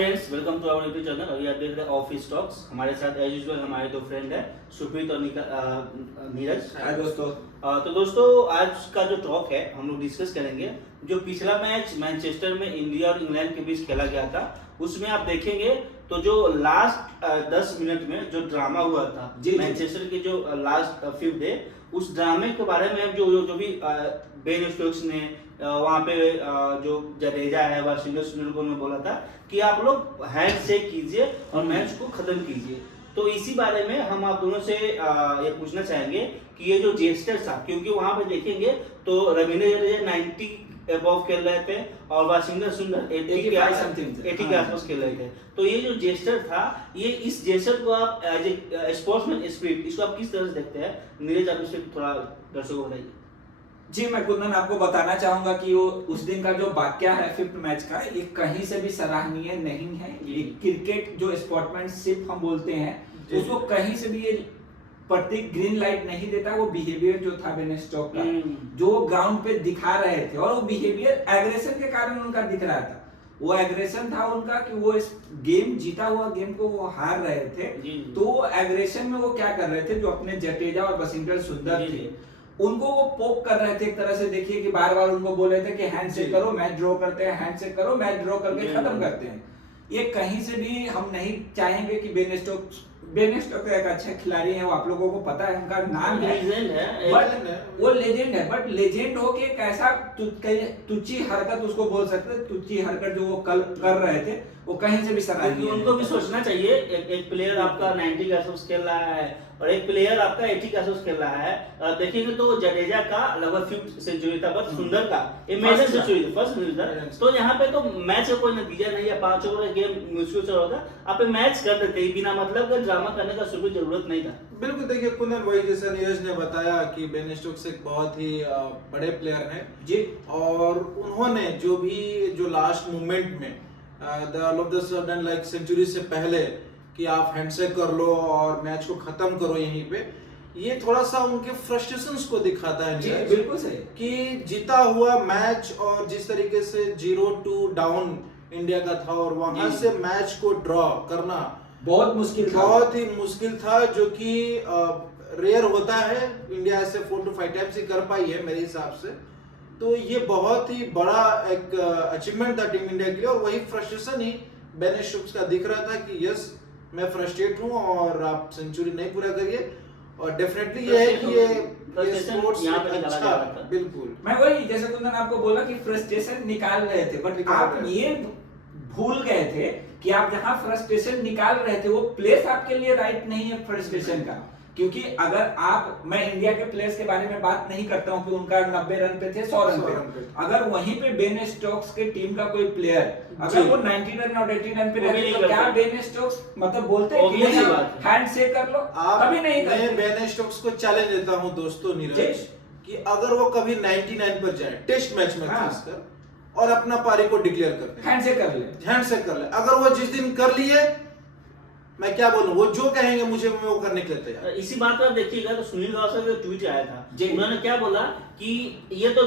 Friends, welcome to our YouTube channel. अभी आप देख रहे हैं ऑफिस टॉक्स। हमारे साथ एज यूजुअल हमारे दो फ्रेंड है, सुप्रीत और नीरज। हाय दोस्तों। तो दोस्तों, आज का जो टॉक है हम लोग डिस्कस करेंगे जो पिछला मैच मैनचेस्टर में इंडिया और इंग्लैंड के बीच खेला गया था। उसमें आप देखेंगे तो जो लास्ट 10 मिनट में जो ड्रामा हुआ था मैनचेस्टर के जो लास्ट 5 डे, उस ड्रामे के बारे में जो भी बेन स्टोक्स ने वहाँ पे जो जडेजा है वाशिंगटन सुनील को बोला था कि आप लोग हैंड शेक कीजिए और मैच को खत्म कीजिए। तो इसी बारे में हम आप दोनों से ये पूछना चाहेंगे कि ये जो जेस्टर था, क्योंकि वहां पे देखेंगे तो रविंद्र जडेजा 90 अबव खेल रहे थे और वाशिंगटन सुंदर 80 के आसपास खेल रहे थे। तो ये जो जेस्टर था, ये इस जेस्टर को आप एज ए स्पोर्ट्समैन स्पिरिट, इसको आप किस तरह से देखते हैं? नीरज, आप इस पर थोड़ा दर्शकों को बताइए। जी, मैं कुंदन आपको बताना चाहूंगा कि वो उस दिन का जो वाकया है 5th मैच का, ये कहीं से भी सराहनीय नहीं है। ये क्रिकेट जो स्पोर्ट्समैनशिप हम बोलते हैं, उसको कहीं से भी ये प्रतीक ग्रीन लाइट नहीं देता। वो बिहेवियर जो था बेन स्टोक्स का, जो ग्राउंड पे दिखा रहे थे, और वो बिहेवियर एग्रेशन के कारण उनका दिख रहा था। वो एग्रेशन था उनका कि वो इस गेम, जीता हुआ गेम को वो हार रहे थे। तो वो एग्रेशन में वो क्या कर रहे थे, जो अपने जडेजा और वाशिंगटन सुंदर थे उनको वो पोक कर रहे थे एक तरह से। देखिए कि बार बार उनको बोल रहे थे कि हैंडशेक करो, मैच ड्रॉ करते हैं, हैंडशेक करो, मैच ड्रॉ करके खत्म करते हैं। ये कहीं से भी हम नहीं चाहेंगे कि बेन स्टोक्स एक अच्छा खिलाड़ी है, वो आप लोगों को पता है, उनका नाम है, वो लेजेंड है। बट लेजेंड हो के एक ऐसा तुच्ची हरकत उसको बोल सकते हैं, तुच्ची हरकत जो वो कल कर रहे थे, वो कहीं से भी सराहनीय है। उनको भी सोचना चाहिए। एक प्लेयर आपका 90 के आसपास खेल रहा है और एक प्लेयर आपका 80 के आसपास खेल रहा है। देखेंगे तो जडेजा का लगभग 5th सेंचुरी था, बट सुंदर का ये मेजर सेंचुरी था, फर्स्ट सेंचुरी। तो यहाँ पे तो मैच का कोई नतीजा नहीं है, 5 ओवर गेम मुश्किल से होता, आप मैच कर देते ही बिना मतलब का ड्रामा करने का शुरू जरूरत नहीं था। बिल्कुल। देखिए कुंदन, वही जैसा नीरज ने बताया कि बेन स्टोक्स एक बहुत ही बड़े प्लेयर हैं जी, और उन्होंने जो लास्ट मोमेंट में all of the sudden like century से पहले कि आप हैंडशेक कर लो और मैच को खत्म करो यहीं पे, ये थोड़ा सा उनके फ्रस्ट्रेशंस को दिखाता है। जी, बिल्कुल सही कि जीता हुआ मैच और जिस तरीके से 0-2 डाउन इंडिया का था और वहां से मैच को ड्रॉ करना बहुत मुश्किल था, बहुत ही मुश्किल था, जो कि रेयर होता है। इंडिया ऐसे 4 to 5 टाइम्स ही कर पाई है मेरे हिसाब से। तो ये बहुत ही बड़ा एक अचीवमेंट था टीम इंडिया के लिए, और वही फ्रस्ट्रेशन ही बेन स्टोक्स का दिख रहा था कि यस, मैं फ्रस्ट्रेट हूं और आप सेंचुरी नहीं पूरा करिए। और डेफिनेटली ये है कि ये स्पोर्ट्स अच्छा, बिल्कुल। मैं वही जैसे कुंदन आपको बोला कि फ्रस्ट्रेशन निकाल रहे थे, बट आप ये भूल गए थे कि आप जहां फ्रस्ट्रेशन निकाल रहे थे वो प्लेस आपके लिए राइट नहीं है फ्रस्ट्रेशन का। क्योंकि अगर मैं इंडिया के प्लेयर्स के बारे में बात नहीं करता हूं कि उनका 90 रन पे थे, 100 रन पे, अगर वहीं पे बेन स्टोक्स के टीम का कोई प्लेयर अगर वो 90 रन और 80 रन पे रहते तो क्या बेन स्टोक्स मतलब बोलते कि हैंडशेक कर लो? कभी नहीं करते। मैं बेन स्टोक्स को चैलेंज देता हूं दोस्तों नीरज, कि अगर वो कभी 99 पर जाए टेस्ट मैच में खासकर, और अपना पारी को डिक्लेयर करते हैं, हैंडशेक कर ले। अगर वो जिस दिन कर लिए, मैं क्या बोलूं, वो जो कहेंगे मुझे मैं वो करने के लिए तैयार। इसी बात पर आप देखिएगा तो सुनील गावस्कर का ट्वीट आया था, उन्होंने क्या बोला कि ये तो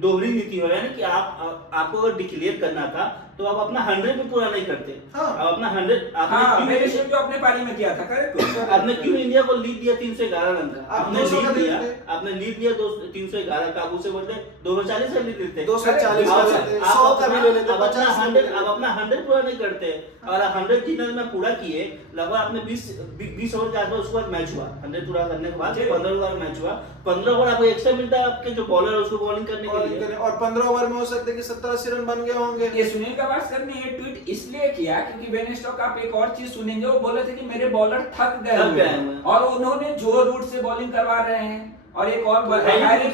दोहरी नीति हो रहा है ना कि आपको अगर डिक्लेयर करना था तो आप अपना 100 भी पूरा नहीं करते। आप अपना 100 अपने पारी में किया था, आपने क्यों इंडिया को लीड दिया 311 रन का? आपने लीड दिया 311 का, उसे बोलते 240 रन लीड देते, 240 100 का भी ले लेते, 50 आप अपना 100 पूरा नहीं करते। और 100 जितना में पूरा किए, लगभग आपने 20 ओवर के आसपास उसके बाद मैच हुआ। 100 पूरा करने के बाद 15 ओवर मैच हुआ। 15 ओवर आपको एक्स्ट्रा मिलता है आपके जो बॉलर है उसको बॉलिंग करने के लिए, और 15 ओवर में हो सकता है कि 70-80 रन बन गए होंगे। ये सुनील गावस्कर ने ये ट्वीट इसलिए किया क्योंकि बेन स्टोक्स, आप एक और चीज सुनेंगे, वो बोले थे कि मेरे बॉलर थक गए और उन्होंने जो रूट से बॉलिंग करवा रहे हैं, और एक और हैरी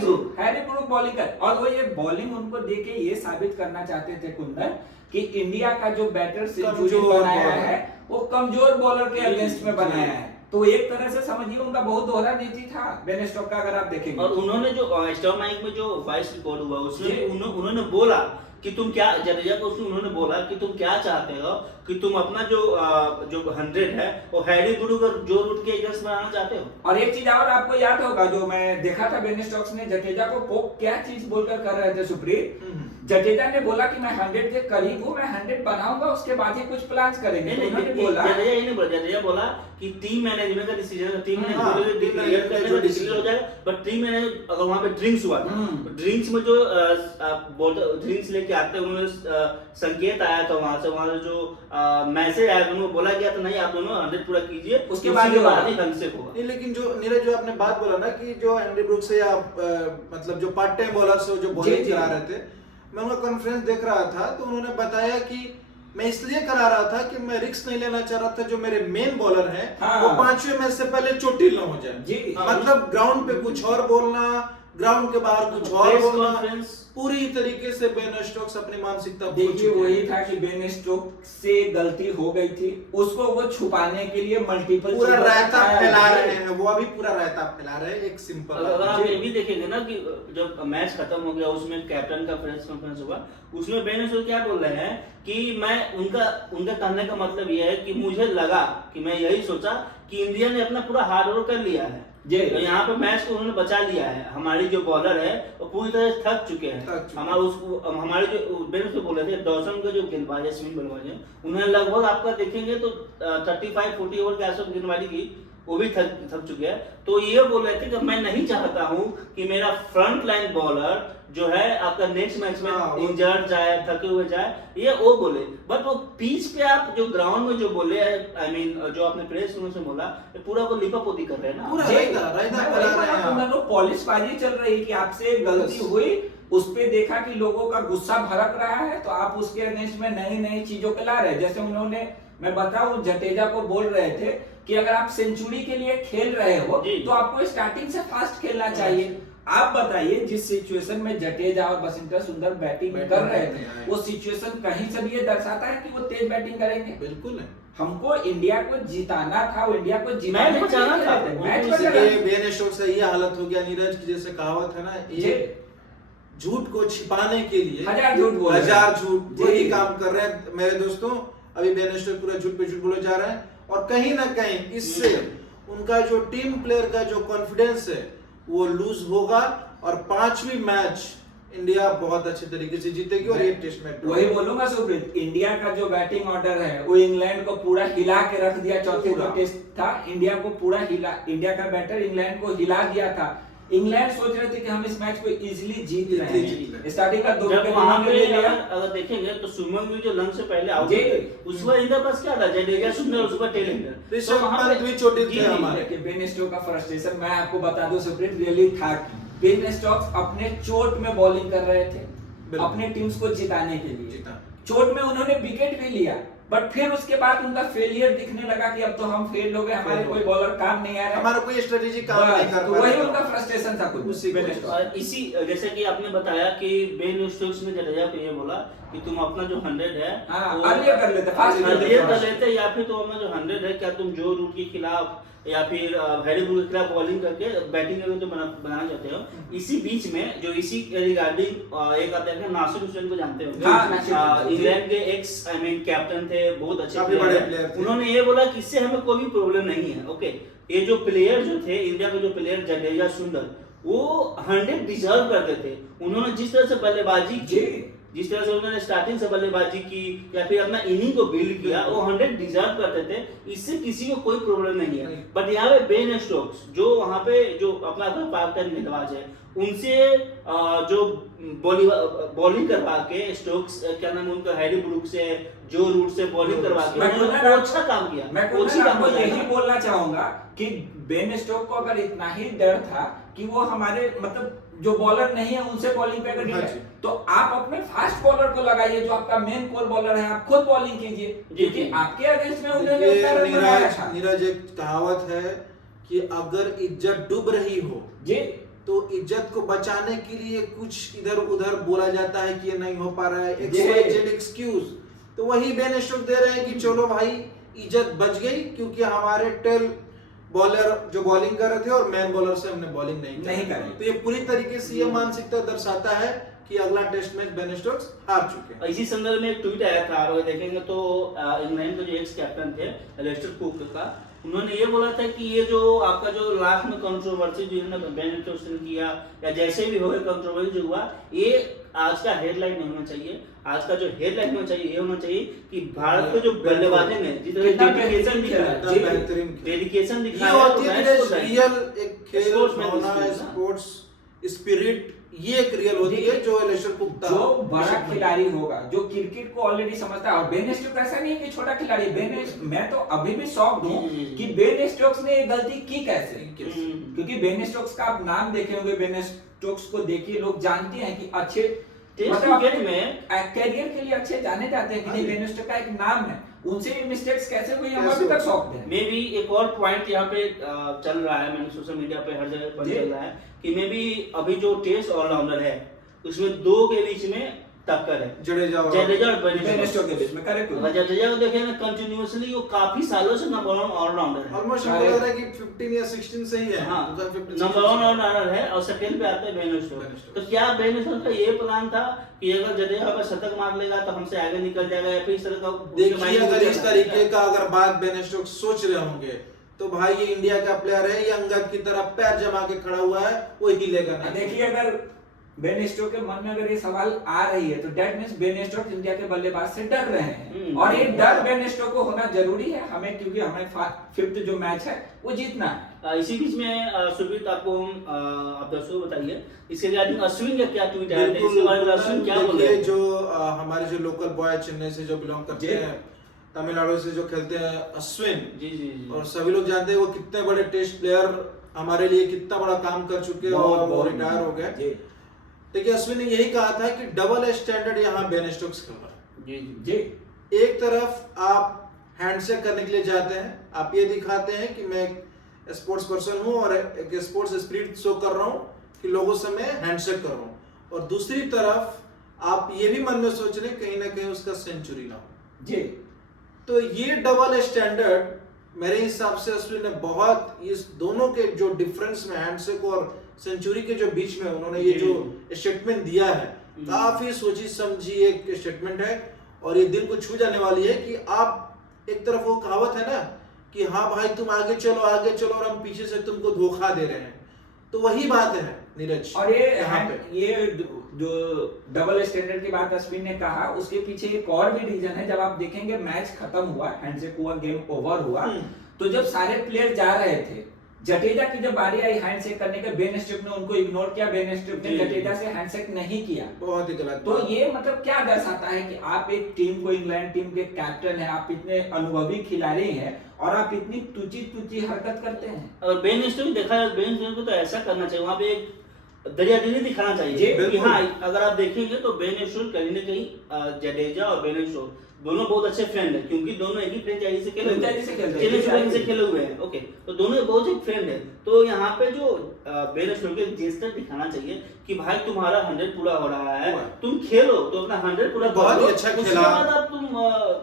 ब्रूक बॉलिंग कर, और वो ये बॉलिंग उनको देके ये साबित करना चाहते थे कुंदन कि इंडिया का जो बैटर सेंचुरी बनाया है वो कमजोर बॉलर के अगेंस्ट में बनाया है। तो एक तरह से समझिए उनका बहुत दोहरा नीति था बेन स्टोक्स का, अगर आप देखेंगे। और उन्होंने जो स्टॉप माइक में जो वॉइस रिकॉर्ड हुआ उसमें उन्होंने बोला कि तुम क्या, जडेजा को उन्होंने बोला कि तुम क्या चाहते हो, कि तुम अपना जो 100 है वो हैरी ब्रूक और जो रूट के अगेंस्ट बनाना चाहते हो। और एक चीज और आपको याद होगा, जो मैं देखा था बेन स्टोक्स ने जडेजा को पोक क्या चीज बोलकर कर रहे थे सुप्रीत, जडेजा ने बोला कि मैं 100 के करीब हूँ, मैं 100 बनाऊंगा, उसके बाद ही कुछ प्लान्स करेंगे। तो उन्होंने बोला जडेजा ये नहीं बोला, जडेजा बोला कि टीम मैनेजमेंट का डिसीजन है, टीम हाँ, मैनेजमेंट का जो डिसीजन हो जाएगा, बट टीम मैनेजमेंट अगर वहां पे ड्रिंक्स हुआ तो ड्रिंक्स में जो ड्रिंक्स लेके आते हैं, उन्होंने संकेत आया था वहां से जो मैसेज आया था, उन्होंने बोला गया था नहीं आप दोनों 100 पूरा कीजिए, उसके बाद ही हैंडशेक होगा। नहीं, लेकिन जो नीरज जो आपने बात बोला ना कि जो एंडी ब्रुक्स या मतलब जो पार्ट टाइम बॉलर्स जो बॉलिंग करा रहे थे, मैं उनका कॉन्फ्रेंस देख रहा था तो उन्होंने बताया कि मैं इसलिए करा रहा था कि मैं रिस्क नहीं लेना चाह रहा था, जो मेरे मेन बॉलर हैं वो 5वें मैच से पहले चोटिल ना हो जाए। जी, मतलब ग्राउंड पे कुछ और बोलना, ग्राउंड के बाहर कुछ और बोलना, पूरी तरीके से बेन स्टोक्स अपनी मानसिकता देखिए वही था कि बेन स्टोक्स से गलती हो गई थी, उसको वो छुपाने के लिए मल्टीपल पूरा रायता फैला रहे हैं, वो अभी पूरा रायता फैला रहे हैं। एक सिंपल अगर आप ये भी देखेंगे ना कि जब मैच खत्म हो गया, उसमें कैप्टन का प्रेस कॉन्फ्रेंस हुआ, उसमें बेन स्टोक्स क्या बोल रहे हैं कि मैं उनका कहने का मतलब ये है कि मुझे लगा कि मैं यही सोचा कि इंडिया ने अपना पूरा हार्ड वर्क कर लिया है, तो यहाँ पे मैच को उन्होंने बचा लिया है, हमारी जो बॉलर है वो पूरी तरह से थक चुके हैं। हमारे जो बेन से बोल रहे थे डॉसन के जो गेंदबाज है, स्पिन बल्लेबाज है, उन्होंने लगभग आपका देखेंगे तो 35-40 ओवर के आसपास गेंदबाजी की, वो भी थक चुके हैं। तो ये बोल रहे थे कि मैं नहीं चाहता हूं कि मेरा फ्रंट लाइन बॉलर जो है आपका नेक्स्ट मैच में इंजर्ड जाए, थके हुए जाए, ये वो बोले। बट वो पिच पे आप जो ग्राउंड में जो बोले, आई मीन जो आपने प्रेस में बोला, ये पूरा वो लिपापोती कर रहे हैं ना, पूरा रायता पॉलिशबाजी चल रही कि आपसे गलती हुई, उस पे देखा कि लोगों का गुस्सा भड़क रहा है, तो आप उसके अगेंस्ट में नई नई चीजों को ला रहे हैं। जैसे उन्होंने, मैं बताऊं, जडेजा को बोल रहे थे कि अगर आप सेंचुरी के लिए खेल रहे हो तो आपको स्टार्टिंग से फास्ट खेलना चाहिए। आप बताइए जिस सिचुएशन में जडेजा और वशिंगटन सुंदर बैटिंग कर रहे थे, वो सिचुएशन कहीं से भी ये दर्शाता है कि वो तेज बैटिंग करेंगे? बिल्कुल नहीं। हमको इंडिया को जिताना था, वो इंडिया को जिताना था, मैच बेन स्टोक्स से ये हालत हो गया नीरज की, जैसे कहावत है ना, ये झूठ को छिपाने के लिए हजार झूठ वही काम कर रहे हैं मेरे दोस्तों। अभी बेन स्टोक्स पूरा झूठ पे झूठ बोले जा रहे हैं, और कहीं ना कहीं इससे उनका जो टीम प्लेयर का जो कॉन्फिडेंस है वो लूज होगा, और 5वीं मैच इंडिया बहुत अच्छे तरीके से जीतेगी और ये टेस्ट मैच। वही बोलूंगा सुप्रीत, इंडिया का जो बैटिंग ऑर्डर है वो इंग्लैंड को पूरा हिला के रख दिया। चौथे जो टेस्ट था, इंडिया को पूरा हिला, इंडिया का बैटर इंग्लैंड को हिला दिया था। इंग्लैंड सोच रहे थे कि हम इस मैच को इजीली जीत रहे हैं। स्टार्टिंग का 2 विकेट वहां पे ले लिया। अगर देखेंगे तो सुमन गिल जो लंच से पहले आउट थे, उस पर इनका पास क्या था, जडेजा सुंदर, उस पर टेलर, ऋषभ पंत भी छोटे थे हमारे। कि बेन स्टोक्स का फ्रस्ट्रेशन मैं आपको बता दूं सुप्रीत, रियली था। बेन स्टोक्स अपने चोट में बॉलिंग कर रहे थे अपने टीम्स को जिताने के लिए। चोट में उन्होंने विकेट भी लिया, बट फिर उसके बाद उनका फेलियर दिखने लगा कि अब तो हम फेल हो गए, हमारे कोई बॉलर काम नहीं आ रहा, हमारा कोई स्ट्रेटेजी काम नहीं कर पा रहा। वही उनका फ्रस्ट्रेशन था कुछ उसी बेन स्टोक्स। इसी जैसे कि आपने बताया कि बेन स्टोक्स ने जडेजा को ये बोला कि तुम अपना जो 100 है अर्लियर कर लेते, फास्ट कर लेते, या फिर तुम अपना जो 100 है, क्या तुम जो रूट के खिलाफ या फिर हैरी ब्रूक के खिलाफ बॉलिंग करके बैटिंग करके तो बनाना चाहते हो। इसी बीच में जो इसी रिगार्डिंग एक आता है, नासिर हुसैन को जानते हो, इंग्लैंड के एक्स आई मीन कैप्टन थे, बहुत अच्छे प्लेयर। उन्होंने ये बोला कि इससे हमें कोई भी प्रॉब्लम नहीं है। ओके, ये जो प्लेयर जो थे इंडिया के, जो प्लेयर जडेजा सुंदर, वो 100 डिजर्व करते थे। उन्होंने जिस तरह से बल्लेबाजी की, जिस तरह से उन्होंने स्टार्टिंग से बल्लेबाजी की या फिर अपना इनिंग को बिल्ड किया, वो 100 डिजर्व करते थे, इससे किसी को कोई प्रॉब्लम नहीं है। बट यहाँ पे बेन स्टोक्स जो वहाँ पे जो अपना पार्ट टाइम गेंदबाज है, उनसे जो बॉलिंग करवा के स्टोक्स, क्या नाम उनका, हैरी ब्रूक से जो रूट से बॉलिंग करवा के उन्होंने अच्छा काम किया। मैं आपको यही बोलना चाहूंगा कि बेन स्टोक्स को अगर इतना ही डर था कि वो हमारे मतलब जो बॉलर नहीं है उनसे बॉलिंग पे अगर तो आप अपने फास्ट बॉलर को लगाइए, जो आपका मेन कोर बॉलर है, आप खुद बॉलिंग कीजिए, क्योंकि आपके अगेंस्ट में उन्होंने नीरज एक कहावत है कि अगर इज्जत डूब रही हो जी, तो इज्जत को बचाने के लिए कुछ इधर उधर बोला जाता है कि ये नहीं हो पा रहा है, एक्सक्यूज। तो वही बेन स्टोक्स दे रहे हैं कि चलो भाई इज्जत बच गई, क्योंकि हमारे टेल बॉलर जो बॉलिंग कर रहे थे और मैन बॉलर से हमने बॉलिंग नहीं करी। तो ये पूरी तरीके से ये मानसिकता दर्शाता है कि अगला टेस्ट मैच बेन स्टोक्स हार चुके हैं। इसी संदर्भ में एक ट्वीट आया था, अगर देखेंगे तो इंग्लैंड के जो एक्स कैप्टन थे लेस्टर कुक का, उन्होंने ये बोला था कि ये जो आपका जो लास्ट में कंट्रोवर्सी जो बेन स्टोक्स ने किया या जैसे भी हो गए कंट्रोवर्सी जो हुआ, ये आज का हेडलाइन नहीं होना चाहिए। आज का जो हेडलाइन होना चाहिए ये होना चाहिए कि भारत के जो बल्लेबाज हैं जितना डेडिकेशन डेडिकेशन ये दिखाया होती है रियल एक खेल भावना, स्पोर्ट्स स्पिरिट, ये एक रियल होती है जो इलेक्शन पुख्ता जो बड़ा खिलाड़ी होगा, जो क्रिकेट को ऑलरेडी समझता है। और बेन स्टोक्स ऐसा नहीं है कि छोटा खिलाड़ी, मैं तो अभी भी शॉक्ड हूँ कि बेन स्टोक्स ने ये गलती की कैसे। क्योंकि बेन स्टोक्स का आप नाम देखे होंगे, बेन स्टोक्स को देखिए, लोग जानते हैं कि अच्छे मतलब में कैरियर के लिए अच्छे जाने जाते हैं कि नहीं, बेन स्टोक्स का एक नाम है। उनसे भी मिस्टेक्स कैसे हुई हम अभी तक शॉक्ड हैं। मे बी एक और पॉइंट यहाँ पे चल रहा है, मैंने सोशल मीडिया पे हर जगह पर चल रहा है कि मे बी अभी जो टेस्ट ऑलराउंडर है उसमें दो के बीच में टक्कर है, जडेजा और बेन स्टोक्स के बीच में। करेक्ट। जडेजा को देखें ना, कंटिन्यूअसली वो काफी सालों से नंबर 1 ऑलराउंडर है, ऑलमोस्ट मुझे लग रहा है कि 15 या 16 से ही है। हाँ, नंबर 1 ऑलराउंडर है और सेकंड पे आता है बेन स्टोक्स। तो क्या बेन स्टोक्स का ये प्लान था कि अगर जडेजा अगर शतक मार लेगा तो हमसे आगे निकल जाएगा, या फिर इस तरह का? देखिए अगर इस तरीके का अगर बात बेन स्टोक्स सोच रहे होंगे तो भाई ये इंडिया का प्लेयर है, ये अंगद की तरह पैर जमा के खड़ा हुआ है, वो हिलेगा नहीं। देखिए अगर बेन स्टोक्स के मन में अगर ये सवाल आ रही है तो that means Ben Stokes India के बल्लेबाज से डर रहे हैं, और ये डर बेन स्टोक्स को होना जरूरी है हमें, क्योंकि हमें 5th जो मैच है वो जीतना है। इसी बीच में सुब्रीत आपको आप दर्शकों को बताइए इसके रिगार्डिंग अश्विन का क्या ट्वीट है, इसके बारे में अश्विन क्या बोल रहे हैं? जो हमारे जो लोकल बॉय चेन्नई से जो बिलोंग करते हैं, तमिलनाडु से जो खेलते हैं, अश्विन जी, और सभी लोग जानते हैं वो कितने बड़े टेस्ट प्लेयर हमारे लिए कितना बड़ा काम कर चुके हैं और वो रिटायर हो गए। देखिए अश्विन ने यही कहा था कि डबल स्टैंडर्ड यहाँ बेन स्टोक्स खेल रहा है। जी। एक तरफ आप हैंडशेक करने के लिए जाते हैं, आप ये दिखाते हैं कि मैं एक स्पोर्ट्स पर्सन हूँ और एक स्पोर्ट्स स्पिरिट शो कर रहा हूँ कि लोगों से मैं हैंडशेक कर रहा हूँ, और दूसरी तरफ आप ये भी मन में सोच रहे कहीं ना कहीं उसका सेंचुरी ना हो। जी। तो ये डबल स्टैंडर्ड मेरे हिसाब से अश्विन ने बहुत, इस दोनों के जो डिफरेंस में हैंडशेक और सेंचुरी के जो बीच में उन्होंने ये जो स्टेटमेंट दिया है, काफी सोची समझी एक स्टेटमेंट है, और ये दिल को छू जाने वाली है कि आप एक तरफ वो कहावत है ना कि हाँ भाई तुम आगे चलो और हम पीछे से तुमको धोखा दे रहे हैं, तो वही बात है नीरज। और ये जो डबल स्टैंडर्ड की बात अश्विन ने कहा, उसके पीछे एक और भी रीजन है। जब आप देखेंगे मैच खत्म हुआ, हैंडशेक हुआ, गेम ओवर हुआ, तो जब सारे प्लेयर जा रहे थे, जडेजा की जब बारी आई हैंडशेक करने के, बेन स्टोक्स ने उनको इग्नोर किया, बेन स्टोक्स ने जडेजा से हैंडशेक नहीं किया। बहुत ही गलत। तो ये मतलब क्या दर्शाता है कि आप एक टीम को, इंग्लैंड टीम के कैप्टन है, आप इतने अनुभवी खिलाड़ी हैं और आप इतनी तुच्ची हरकत करते हैं। और बेन स्टोक्स देखा है, बेन स्टोक्स को तो ऐसा करना चाहिए, वहां पे एक दरियादिली दिखाना चाहिए कि हाँ, अगर आप देखेंगे तो बेन स्टोक्स कहीं ना कहीं जडेजा और बेन स्टोक्स दोनों बहुत अच्छे फ्रेंड हैं, क्योंकि दोनों एक ही फ्रेंचाइजी से खेले हुए हैं। ओके, तो दोनों बहुत ही फ्रेंड है। तो यहाँ पे जो बेन स्टोक्स के जेस्चर दिखाना चाहिए कि भाई तुम्हारा 100 पूरा हो रहा है, तुम खेलो तो अपना 100 पूरा, बहुत ही अच्छा खेला, उसके बाद आप तुम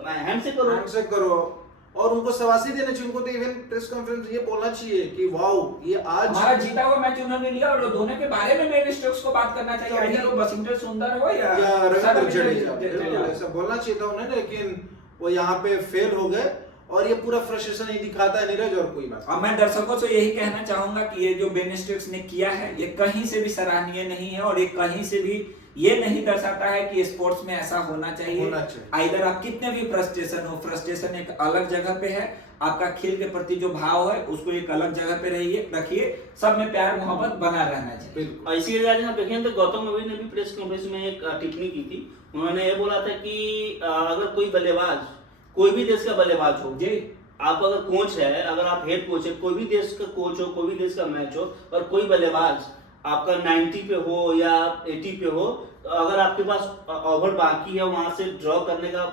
हैंडशेक करो और उनको शाबाशी देना चाहिए। उनको तो इवन प्रेस कॉन्फ्रेंस ये बोलना चाहिए कि वाओ ये आज हमारा जीता हुआ मैच उन्होंने लिया, और दोनों के बारे में बेन स्टोक्स को बात करना चाहिए, अगर वो बसिंदर सुंदर हो या रविंद्र जडेजा, ऐसा बोलना चाहिए था उन्हें, लेकिन वो यहाँ पे फेल हो गए, और ये पूरा फ्रस्ट्रेशन ही दिखाता है नीरज, और कोई बात। अब मैं दर्शकों से यही कहना चाहूंगा कि ये जो बेन स्टोक्स ने किया है ये कहीं से भी सराहनीय नहीं है, और ये कहीं से भी ये नहीं दर्शाता है कि स्पोर्ट्स में ऐसा होना चाहिए। आइदर आप कितने भी फ्रस्ट्रेशन एक अलग जगह पे है, आपका खेल के प्रति जो भाव है उसको एक अलग जगह पे रखिए, सब में प्यार मोहब्बत बना रहना चाहिए। और इसी वजह से देखें तो गौतम गंभीर ने भी प्रेस कॉन्फ्रेंस में एक टिप्पणी की थी। उन्होंने ये बोला था कि अगर कोई बल्लेबाज, कोई भी देश का बल्लेबाज हो, आप अगर कोच है, अगर आप हेड कोच है, कोई भी देश का कोच हो, कोई भी देश का मैच हो, और कोई बल्लेबाज आपका 90 पे हो या 80 पे हो, तो अगर आपके पास ओवर बाकी है, वहां से ड्रॉ करने का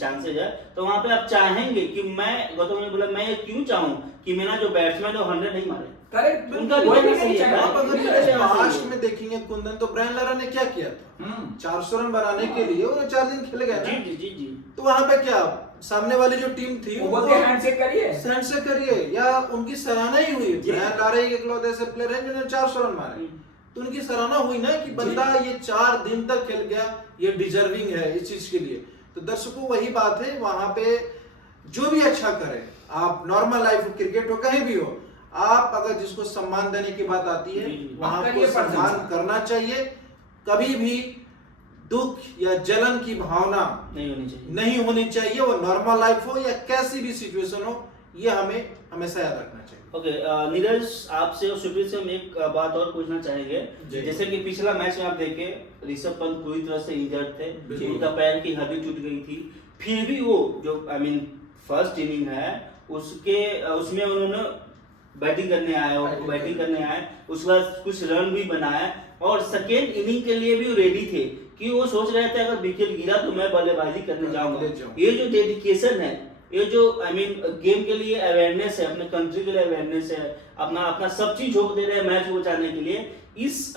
चांसेस है, तो वहां पे आप चाहेंगे कि मैं, गौतम ने बोला, मैं ये क्यों चाहूं कि मेरा जो बैट्समैन है 100 नहीं मारे। करेक्ट, उनका भी सही है। आप अगर लास्ट में देखेंगे कुंदन, तो ब्रायन लारा ने क्या किया था, 400 रन बनाने के लिए उन्हें 4 दिन खेले गए ना। जी। तो वहां पे क्या सामने वाली जो टीम थी वो हैंडशेक करिए या उनकी सराहना ही हुई। ब्रायन लारा ही इकलौते ऐसे प्लेयर हैं जिन्होंने 400 रन मारे, तो उनकी सराहना हुई ना कि बंदा ये 4 दिन तक खेल गया, ये डिजर्विंग है इस चीज के लिए। तो दर्शकों वही बात है, वहां पे जो भी अच्छा करे, आप नॉर्मल लाइफ हो, क्रिकेट हो, कहीं भी हो, आप अगर जिसको सम्मान देने की बात आती है वहां को सम्मान करना चाहिए। कभी भी दुख या जलन की भावना नहीं होनी चाहिए। नहीं होनी चाहिए। वो नॉर्मल लाइफ हो या कैसी भी सिचुएशन हो, ये हमें हमेशा याद रखना चाहिए। ओके, नीरज आपसे और सुप्रीत से हम एक बात और पूछना चाहेंगे। जी। जैसे कि पिछला मैच में आप देखे ऋषभ पंत पूरी तरह से इंजर्ड थे, बिल्कुल। उनका पैर की हड्डी टूट गई थी, फिर भी वो जो फर्स्ट इनिंग है उसमें उन्होंने बैटिंग करने आए, उसके बाद कुछ रन भी बनाए और सेकेंड इनिंग के लिए भी वो रेडी थे कि वो सोच रहे थे अगर विकेट गिरा तो मैं बल्लेबाजी करने जाऊंगा। ये जो डेडिकेशन है, ये जो गेम के लिए अवेयरनेस है, अपने कंट्री के लिए अवेयरनेस है, अपना सब चीज झोंक दे रहे हैं मैच को बचाने के लिए, इस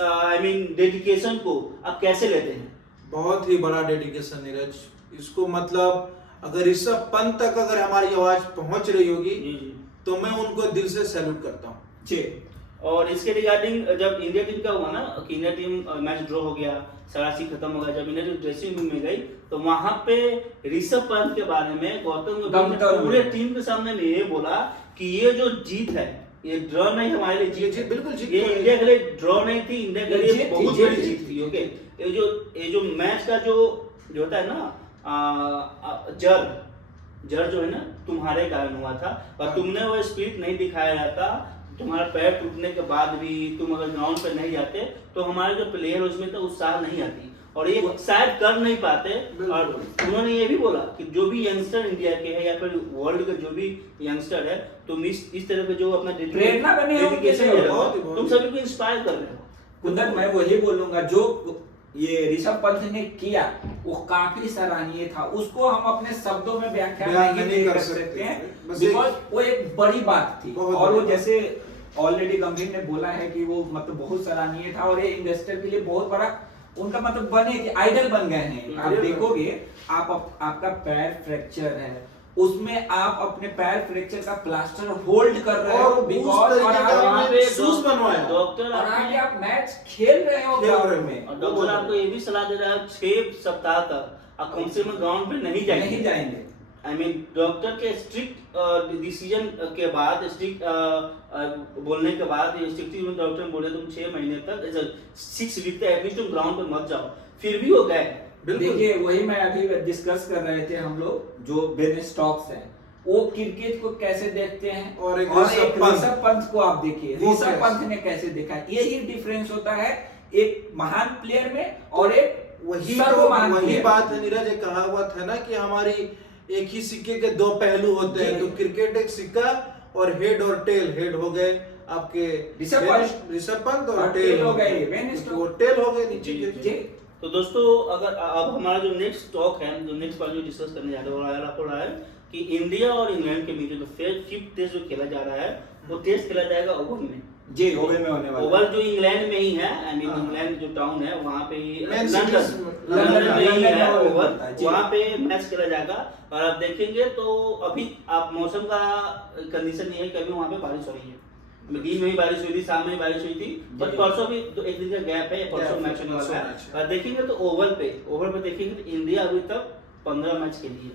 डेडिकेशन को आप कैसे लेते हैं? बहुत ही बड़ा डेडिकेशन नीरज। इसको मतलब अगर ऋषभ पंत तक अगर हमारी आवाज पहुंच रही होगी तो मैं उनको दिल से सैल्यूट करता हूँ। जी। और इसके रिगार्डिंग जब इंडिया टीम का हुआ ना कि इंडिया टीम मैच ड्रॉ हो गया, 87 खत्म हो गया, जब इंडिया टीम ड्रेसिंग रूम में गई तो वहां पे ऋषभ पंत के बारे में गौतम गंभीर ने पूरे टीम के सामने में ये बोला कि ये जो जीत है ये ड्रॉ नहीं, हमारे लिए जीत है। बिल्कुल जीत, ये इंडिया के लिए ड्रॉ नहीं थी, इंडिया के लिए बहुत बड़ी जीत थी। ओके, ये जो मैच का जो होता है ना जड़ जो है ना तुम्हारे कारण हुआ था, और तुमने वो स्पिरिट नहीं दिखाया जाता, तुम्हारा पैर टूटने के बाद भी तुम अगर ग्राउंड पे नहीं जाते तो हमारे जो प्लेयर उसमें तो उत्साह नहीं आती और ये शायद कर नहीं पाते। और उन्होंने ये भी बोला कि जो भी यंगस्टर इंडिया के है या फिर वर्ल्ड के जो भी यंगस्टर है, तुम इस तरह के जो अपना प्रेरणा बने हो, डेडिकेशन दे रहे हो, तुम सभी को इंस्पायर कर रहे हो। कुंदन, मैं वही बोलूंगा जो ये ऋषभ पंत ने किया वो काफी सराहनीय था, उसको हम अपने शब्दों में व्याख्या नहीं कर सकते हैं, बिकॉज वो एक बड़ी बात थी। और वो जैसे ऑलरेडी गंभीर ने बोला है कि वो मतलब बहुत सराहनीय था और ये इन्वेस्टर के लिए बहुत बड़ा उनका मतलब बने आइडल बन गए हैं। आप देखोगे आपका पैर फ्रैक्चर है, उसमें आप अपने पैर फ्रैक्चर का प्लास्टर होल्ड कर रहे हो बिकॉज और आप शूज बनवाया डॉक्टर और आगे आप मैच खेल रहे हो ग्राउंड में, और डॉक्टर आपको ये भी सलाह दे रहा है 6 सप्ताह तक आप कम से कम ग्राउंड पे नहीं जाएंगे। डॉक्टर के स्ट्रिक्ट डिसीजन के बाद, स्ट्रिक्ट बोलने के बाद, स्ट्रिक्टली डॉक्टर ने बोले तुम 6 महीने तक 6 वीक तक एटलीस्ट तुम ग्राउंड पे मत जाओ, फिर भी हो गए। देखिए वही मैं अभी डिस्कस कर रहे थे हम लोग, जो बेन स्टोक्स हैं वो क्रिकेट को कैसे देखते हैं और एक ऋषभ पंत को आप देखिए, ऋषभ पंत ने कैसे देखा है। यही डिफरेंस होता है एक महान प्लेयर में और एक वही बात है नीरज, एक कहावत है ना कि हमारी एक ही सिक्के के 2 पहलू होते हैं, तो क्रिकेट एक सिक्का और हेड और टेल, हेड हो गए आपके ऋषभ पंत और टेल हो गए नीचे के। तो दोस्तों अगर अब हमारा जो नेक्स्ट टॉक है, जो नेक्स्ट बार जो डिस्कस करने जा रहे हैं कि इंडिया और इंग्लैंड के बीच जो 5th टेस्ट जो खेला जा रहा है वो टेस्ट खेला जाएगा ओवल में। जी, ओवल में होने वाला। ओवल जो इंग्लैंड में ही है, इंग्लैंड जो टाउन है वहाँ पे ही, लंदन में ही है ओवल, वहाँ पे मैच खेला जाएगा। और आप देखेंगे तो अभी आप मौसम का कंडीशन ये है कि अभी वहाँ पे बारिश हो रही है, दिन में ही बारिश हुई थी, शाम में ही बारिश हुई थी, बट परसों भी एक दिन का गैप है, परसों मैच होने वाला है। और देखेंगे तो ओवल पे देखेंगे तो इंडिया अभी तक 15 मैच खेली है,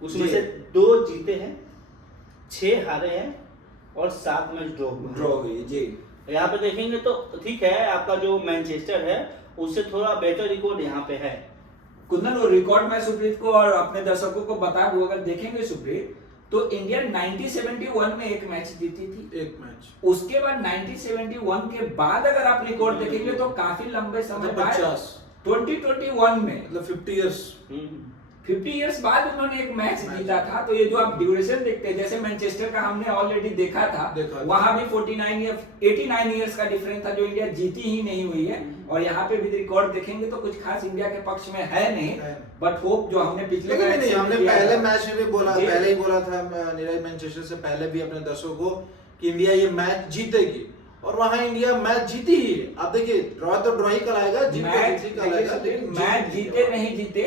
उसमें से 2 जीते हैं, 6 हारे हैं और 7 मैच ड्रॉ हुई जी। यहाँ पे देखेंगे तो ठीक है, आपका जो मैनचेस्टर है उससे थोड़ा बेटर रिकॉर्ड यहाँ पे है। कुंदन वो रिकॉर्ड मैं सुप्रीत को और अपने दर्शकों को बता दूं, अगर देखेंगे सुप्रीत तो इंडिया 1971 में एक मैच जीती थी, एक मैच, उसके बाद 1971 के बाद अगर आप रिकॉर्ड देखेंगे तो काफी लंबे समय बाद 2021 में मतलब 50 इयर्स बाद उन्होंने एक मैच जीता था। तो ये जो आप ड्यूरेशन देखते हैं, जैसे मैनचेस्टर का हमने ऑलरेडी देखा था, वहां भी 89 इयर्स का डिफरेंस था जो इंडिया जीती ही नहीं हुई है। और यहाँ पे भी रिकॉर्ड देखेंगे तो कुछ खास इंडिया के पक्ष में है नहीं, बट होप जो हमने पिछले मैच हमने पहले मैच में भी बोला, पहले ही बोला था नीरज, मैनचेस्टर से पहले भी अपने दर्शकों को कि इंडिया ये मैच जीतेगी, और वहां इंडिया मैच जीती ही। आप देखिए ड्रॉ तो ड्रॉ ही कराएगा, मैच जीते नहीं जीते,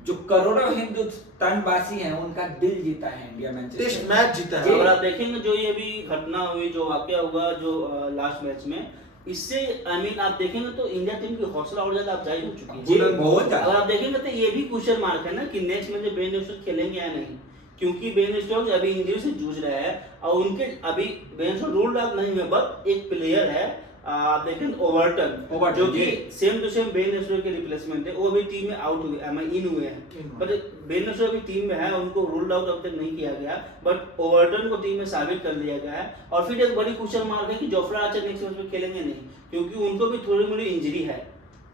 जो करोड़ों हिंदुस्तानवासी हैं उनका दिल जीता है इंडिया, टेस्ट मैच जीता है। और आप देखेंगे जो ये भी घटना हुई, जो वाकया हुआ जो लास्ट मैच में, इससे आप देखेंगे तो इंडिया टीम की हौसला और ज्यादा अफजाई हो चुकी है बहुत ज्यादा। अगर आप देखेंगे तो ये भी क्वेश्चन मार्क है ना कि नेक्स्ट में जो बेन स्टोक्स खेलेंगे या नहीं, क्योंकि बेन स्टोक्स अभी इंजरी से जूझ रहे हैं और उनके अभी बेन स्टोक्स रूल्ड आउट नहीं हुए, बट एक प्लेयर है आप देखें ओवर्टन जो कि same to same Ben Stokes के रिप्लेसमेंट है, वो भी टीम में आउट हुए, इन हुए हैं। बट बेन स्टोक्स भी टीम में है, उनको रूल्ड आउट अब तक नहीं किया गया, बट ओवर्टन को टीम में शामिल कर लिया गया है। और फिर एक बड़ी क्वेश्चन मार्क है कि जोफ्रा आर्चर नेक्स्ट मैच में खेलेंगे नहीं, क्योंकि उनको भी थोड़ी मोड़ी इंजरी है।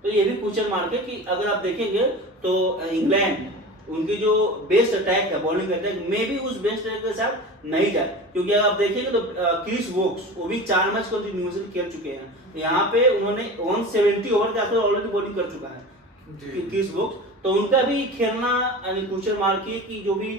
तो ये भी क्वेश्चन मार्क है कि अगर आप देखेंगे तो इंग्लैंड उनकी जो बेस्ट अटैक है, बॉलिंग अटैक में भी उस बेस्ट अटैक के साथ नहीं जाए, क्योंकि अगर आप देखेंगे तो क्रिस वोक्स वो भी 4 मैच कंटिन्यूअसली खेल चुके हैं। यहाँ पे उन्होंने 170 ओवर के आसपास ऑलरेडी बॉलिंग कर चुका है क्रिस वोक्स, तो उनका भी खेलना क्वेश्चन मार्क है कि जो भी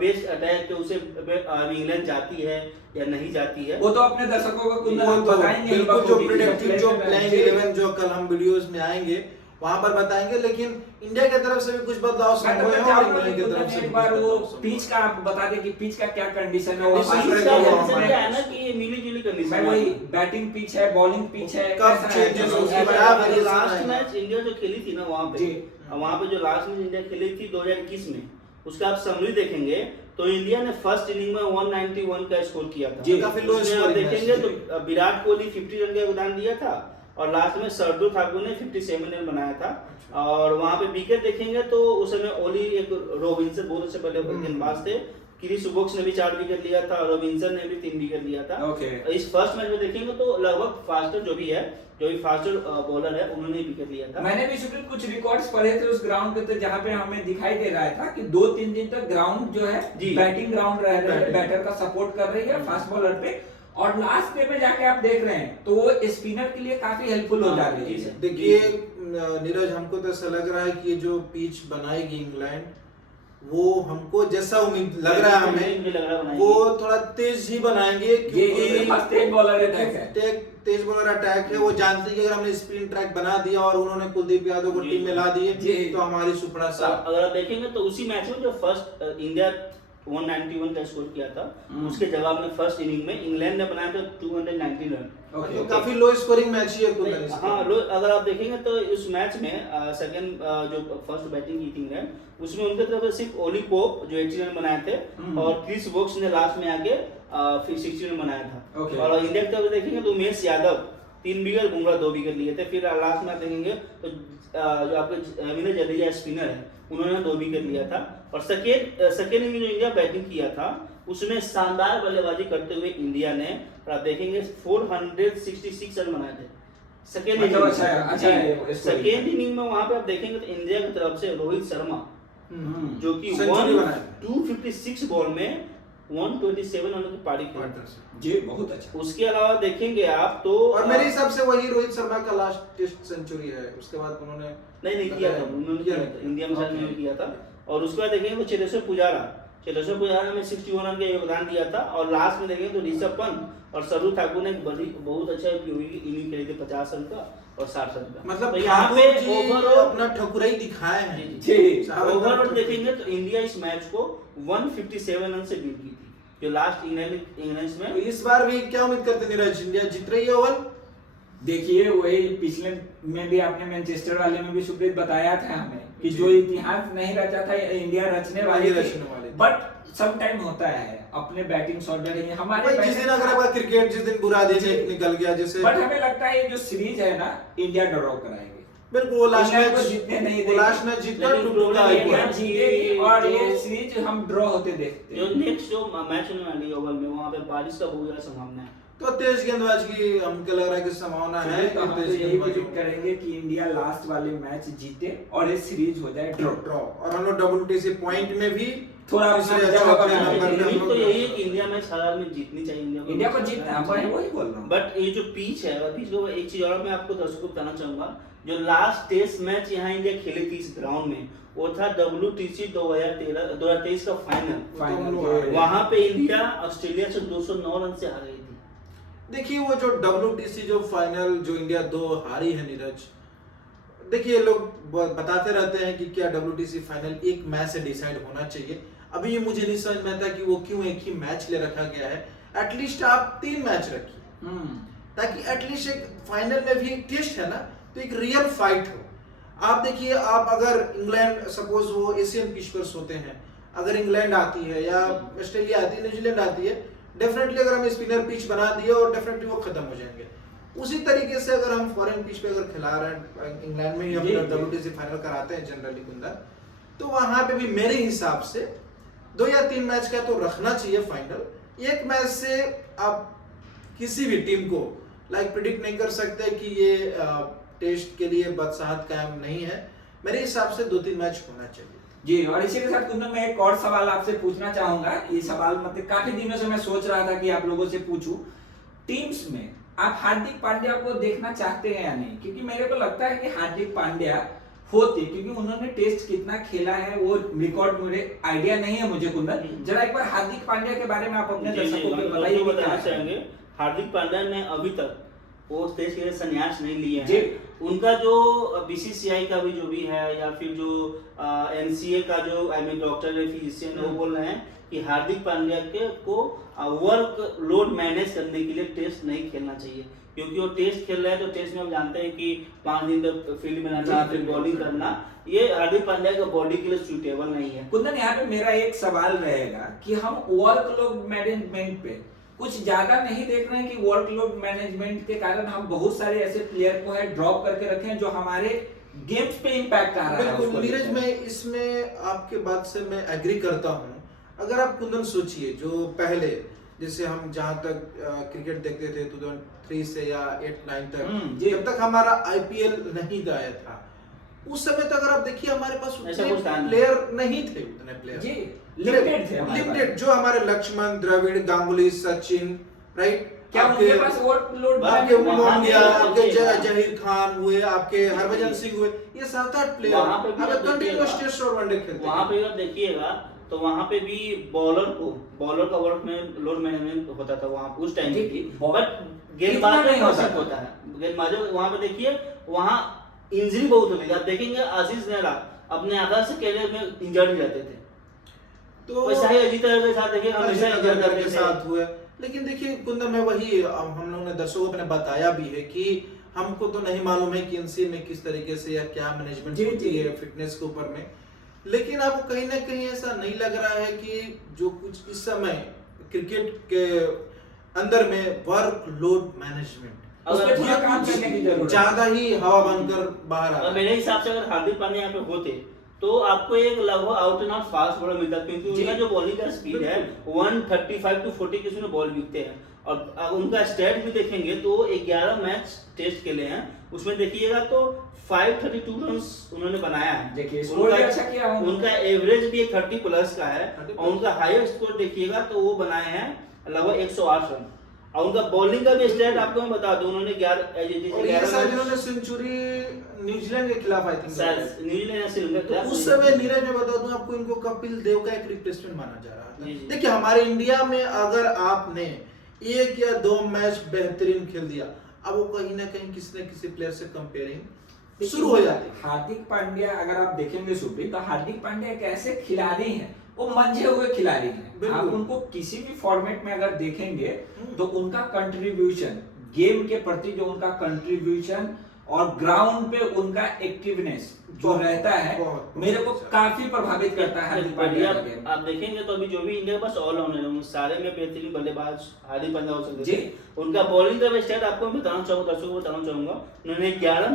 बेस्ट अटैक है उसे इंग्लैंड जाती है या नहीं जाती है। वो तो अपने दर्शकों को बताएंगे, बिल्कुल जो प्रेडिक्टिव जो प्लेइंग 11 जो कल हम वीडियोस में आएंगे वहां पर बताएंगे, लेकिन इंडिया की तरफ से भी कुछ बदलाव संभव है और इंग्लैंड की तरफ से एक बार वो पिच का आप बता दें कि पिच का क्या कंडीशन है, वो क्या है ना कि ये मिली-जुली कंडीशन है, वही बैटिंग पिच है, बॉलिंग पिच है, कब चेंजेस उसकी बड़ा वेरिएशन लास्ट मैच इंडिया जो खेली थी ना वहां पे जो लास्ट मैच इंडिया खेली थी 2021 में, उसका आप समरी देखेंगे तो इंडिया ने फर्स्ट इनिंग में 191 का स्कोर किया था। काफी लो स्कोर देखेंगे तो विराट कोहली 50 रन का योगदान दिया था और लास्ट में शार्दुल ठाकुर ने 57 रन बनाया था। और वहां पे विकेट देखेंगे तो उस समय ओली एक रॉबिन्सन बहुत अच्छे बल्ले गेंदबाज थे, क्रिस वोक्स ने भी 4 विकेट लिया था, रॉबिन्सन ने भी 3 विकेट लिया था। इस फर्स्ट मैच में देखेंगे तो लगभग फास्टर जो भी फास्टर बॉलर है उन्होंने विकेट लिया था। मैंने भी शुक्रिया कुछ रिकॉर्ड्स पढ़े थे उस ग्राउंड पे, तो जहाँ पे हमें दिखाई दे रहा था कि 2-3 दिन तक ग्राउंड जो है बैटिंग ग्राउंड रह रहा है, बैटर का सपोर्ट कर रही है फास्ट बॉलर पे, और लास्ट डे में जाके आप देख रहे हैं तो वो स्पिनर के लिए काफी हेल्पफुल हो जा रही है। देखिए नीरज, हमको तो ऐसा लग रहा है कि ये जो पिच बनाएगी इंग्लैंड, वो हमको जैसा उम्मीद लग रहा है हमें वो थोड़ा तेज ही बनाएंगे, क्योंकि तेज बॉलर अटैक है, तेज बॉलर अटैक है। वो जानते हैं कि अगर हमने स्पिन ट्रैक बना दिया और उन्होंने कुलदीप यादव को टीम में ला दिए तो हमारी सुपड़ा साफ। अगर आप देखेंगे तो उसी मैच में जो फर्स्ट इंडिया 191 का स्कोर किया था, उसके जवाब में फर्स्ट इनिंग में इंग्लैंड ने बनाया था 219 रन। तो काफी लो स्कोरिंग मैच ही है। हाँ, अगर आप देखेंगे तो इस मैच में सेकंड जो फर्स्ट बैटिंग की टीम है उसमें उनके तरफ से सिर्फ ओली पोप जो 80 रन बनाए थे और क्रिस वोक्स ने लास्ट में आके फिर 60 रन बनाया था। और इंडिया की तरफ देखेंगे तो उमेश यादव 3 विकेट, बुमराह 2 विकेट लिए थे। फिर लास्ट में देखेंगे तो जो आपके रवींद्र जडेजा स्पिनर है उन्होंने 2 विकेट लिया था। और सेकेंड इनिंग जो इंडिया बैटिंग किया था उसमें शानदार बल्लेबाजी करते हुए इंडिया ने, और आप देखेंगे 466 रन बनाए थे सेकेंड इनिंग में। वहां पे आप देखेंगे तो इंडिया की तरफ से रोहित शर्मा जो कि 256 बॉल में 127 रन की पारी जी, बहुत अच्छा। उसके अलावा देखेंगे आप तो, और मेरे हिसाब से वही रोहित शर्मा का लास्ट टेस्ट सेंचुरी है, उसके बाद उन्होंने नहीं किया था, उन्होंने किया था इंडिया में शायद नहीं किया था। और उसके बाद देखेंगे तो चेतेश्वर पुजारा ने 61 रन का योगदान दिया था। और लास्ट में देखेंगे तो ऋषभ पंत और शार्दुल ठाकुर ने बहुत अच्छा इनिंग खेली थी 50 रन का और 60 रन का। मतलब तो यहाँ पे ओवरऑल अपना ठकुराई दिखाए हैं। ओवरऑल देखेंगे तो इंडिया इस मैच को 157 रन से बीट की थी जो लास्ट इंग्लैंड में। इस बार भी क्या उम्मीद करते नीरज, इंडिया जीत रही है ओवल? देखिए वही पिछले में भी आपने मैनचेस्टर वाले में भी सुप्रीत बताया था हमें कि जो इतिहास नहीं रचा था इंडिया रचने वाली थी, बट सम टाइम होता है अपने बैटिंग शॉर्टर है हमारे जिस दिन अगर आपका क्रिकेट जिस दिन बुरा दिन निकल गया जैसे, बट हमें लगता है ये जो सीरीज है ना इंडिया ड्रॉ कराएगी। बिल्कुल, वो लास्ट मैच जीतने नहीं देगी, लास्ट मैच जीतना इंडिया जीतेगी और ये सीरीज हम ड्रॉ होते देखते हैं। जो नेक्स्ट जो मैच होने वाली है ओवल में वहां पे बारिश का बहुत ज्यादा संभावना है, तो तेज गेंदबाज की हमको लग रहा है कि संभावना है। तो हम तो यही प्रेडिक्ट करेंगे कि इंडिया लास्ट वाले मैच जीते और ये सीरीज हो जाए ड्रॉ। और हम लोग WTC पॉइंट में भी थोड़ा तो यही है कि इंडिया मैच हर हाल में जीतनी चाहिए इंडिया को जीतना है, मैं वही बोल रहा हूं। बट ये जो पिच है, पिच को एक चीज और मैं आपको दर्शकों को बताना चाहूंगा, जो लास्ट टेस्ट मैच यहाँ इंडिया खेली थी इस ग्राउंड में वो था WTC 2023 का फाइनल। वहां पे इंडिया ऑस्ट्रेलिया से 209 रन से हार गई थी। देखिए वो जो WTC जो फाइनल जो इंडिया 2 हारी है नीरज, देखिए लोग बताते रहते हैं कि क्या WTC फाइनल एक मैच से डिसाइड होना चाहिए। अभी ये मुझे नहीं समझ में आता कि वो क्यों एक ही मैच ले रखा गया है। एटलीस्ट आप 3 मैच रखिए ताकि एटलीस्ट एक फाइनल में भी एक टेस्ट है ना, तो एक रियल फाइट हो। आप देखिए, आप अगर इंग्लैंड सपोज वो एशियन पिच पर सोते हैं, अगर इंग्लैंड आती है या ऑस्ट्रेलिया आती है, न्यूजीलैंड आती है, डेफिनेटली अगर हम स्पिनर पिच बना दिए और डेफिनेटली वो खत्म हो जाएंगे। उसी तरीके से अगर हम फॉरेन पिच पे अगर खिला रहे हैं, इंग्लैंड में ही जी, अपना जी। WTC फाइनल कराते हैं जनरली कुंदन, तो वहां पे भी मेरे हिसाब से 2 या 3 मैच का तो रखना चाहिए फाइनल। एक मैच से आप किसी भी टीम को प्रिडिक्ट नहीं कर सकते कि ये टेस्ट के लिए बदसाहत कायम नहीं है। मेरे हिसाब से 2-3 मैच होना चाहिए। जी, और इसी के साथ कुंदन मैं एक और सवाल आपसे पूछना चाहूंगा। ये सवाल मतलब काफी दिनों से मैं सोच रहा था कि आप लोगों से पूछूं। टीम्स में आप हार्दिक पांड्या को देखना चाहते हैं या नहीं? क्योंकि मेरे को लगता है कि हार्दिक पांड्या होते, क्योंकि उन्होंने टेस्ट कितना खेला है वो रिकॉर्ड मुझे आइडिया नहीं है मुझे कुंदन। जरा एक बार हार्दिक पांड्या के बारे में आप अपने दर्शकों को बताइए कि क्या बताना है। चाहेंगे। हार्दिक पांड्या ने अभी तक वो टेस्ट के लिए संन्यास नहीं लिए जी। हैं। उनका जो BCCI का भी जो भी है या फिर जो NCA का जो डॉक्टर या फिजिशियन वो बोल रहे हैं कि हार्दिक पांड्या को वर्क लोड मैनेज करने के लिए टेस्ट नहीं खेलना चाहिए, क्योंकि वो टेस्ट खेल रहे हैं तो टेस्ट में हम जानते हैं कि 5 दिन तक फील्ड में रहना, फिर बॉलिंग करना, ये हार्दिक पांड्या का बॉडी के लिए सूटेबल नहीं है। कुंदन, यहाँ पे मेरा एक सवाल रहेगा कि हम वर्कलोड मैनेजमेंट पे कुछ ज्यादा नहीं देख रहे हैं कि वर्कलोड मैनेजमेंट के कारण हम बहुत सारे ऐसे प्लेयर को है ड्रॉप करके रखे हैं जो हमारे गेम्स पे इम्पैक्ट आ रहा है। बिल्कुल उसको नीरज, लेकर। मैं इसमें आपके बात से मैं एग्री करता हूँ। अगर आप कुंदन सोचिए, जो पहले जैसे हम जहां तक क्रिकेट देखते थे 2003 से या 8-9 तक, जी। जब तक हमारा IPL नहीं आया था, उस समय तक अगर आप देखिए हमारे पास ऐसा उतने कुछ था नहीं। प्लेयर नहीं थे, उतने प्लेयर जी, लिमिटेड थे हमारे पास। लिमिटेड, जो हमारे लक्ष्मण, द्रविड़, गांगुली, सचिन, राइट, क्या उनके पास वर्कलोड आपके वहाँ मोहम्मदिया, पे आपके देखिए, जहीर खान हुए, आपके हरभजन सिंह हुए, ये 7-8 प्लेयर वहाँ पे भी अब आप कंटिन्यूअस देखिएगा। टेस्ट और वनडे खेलते वहाँ हैं। पे आप देखिएगा तो वहाँ पे भी बॉलर का वर्क में लोड मैनेजमेंट होता था वहाँ उस टाइम पे भी, बट गेंदबाज इतना नहीं में होता होता होता है। गेंदबाजों वहाँ पे देखिए वहाँ इंजरी बहुत होती थी। आप देखेंगे आशीष नेहरा अपने आधा से कैरियर में इंजर्ड रहते थे, तो वैसा ही अजीत अगर के साथ देखिए हमेशा अजय इंजर्ड अगर करते के थे। साथ हुए। लेकिन देखिए कुंदन में वही हम लोगों ने दर्शकों को अपने बताया भी है कि हमको तो नहीं मालूम है कि NCA में किस तरीके से या क्या मैनेजमेंट जी, होती जी। है फिटनेस के ऊपर में, लेकिन आपको कहीं ना कहीं ऐसा नहीं लग रहा है कि जो कुछ इस समय क्रिकेट के अंदर में वर्क लोड मैनेजमेंट उस पे थोड़ा काम करने की जरूरत है। ज्यादा ही हवा बनकर बाहर आ रहा और है। मेरे हिसाब से अगर हार्दिक पांड्या यहाँ पे होते तो आपको एक लगभग out and out fast bowler मिलता, क्योंकि जी। उनका जो बॉलिंग का स्पीड है 135 to 40 के उसमें बॉल बिकते हैं। और अब उनका स्टैट भी देखेंगे तो 11 मैच टेस्ट खेले हैं, उसमें देखिएगा तो 532 रन उन्होंने बनाया है। देखिए, स्कोर भी अच्छा किया उन्होंने। उनका एवरेज भी 30 प्लस का है 30 और उनका हाईएस्ट स्कोर देखिएगा तो वो बनाए हैं लगभग 108 रन। और उनका बॉलिंग का भी स्टैट आपको मैं बता दूं, उन्होंने 11 और ये शायद इन्होंने सेंचुरी न्यूजीलैंड के खिलाफ आई थिंक न्यूजीलैंड या श्रीलंका के तो खिलाफ उस समय नीरज मैं बता दूं आपको, इनको कपिल देव का एक रिप्लेसमेंट माना जा रहा जी, था। जी। देखिए हमारे इंडिया में अगर आपने 1 या 2 मैच बेहतरीन खेल दिया, अब वो कहीं ना कहीं किसी न किसी प्लेयर से कंपेयरिंग शुरू हो जाती है। हार्दिक पांड्या अगर आप देखेंगे सुप्रीत, तो हार्दिक पांड्या एक ऐसे खिलाड़ी हैं, वो मंझे हुए खिलाड़ी हैं। बिल्कुल। आप उनको किसी भी फॉर्मेट में अगर देखेंगे तो उनका कंट्रीब्यूशन गेम के प्रति, जो उनका कंट्रीब्यूशन और ग्राउंड पे उनका एक्टिवनेस जो रहता है, बहुत मेरे को काफी प्रभावित करता है हार्दिक पांड्या का गेम। आप देखेंगे तो अभी जो भी इंडिया के पास ऑलराउंडर है सारे में बेहतरीन बल्लेबाज हार्दिक पांड्या हो सकते जी। थे। उनका बॉलिंग का स्टैट आपको मैं बताना चाहूंगा, दर्शकों को बताना चाहूंगा, उन्होंने 11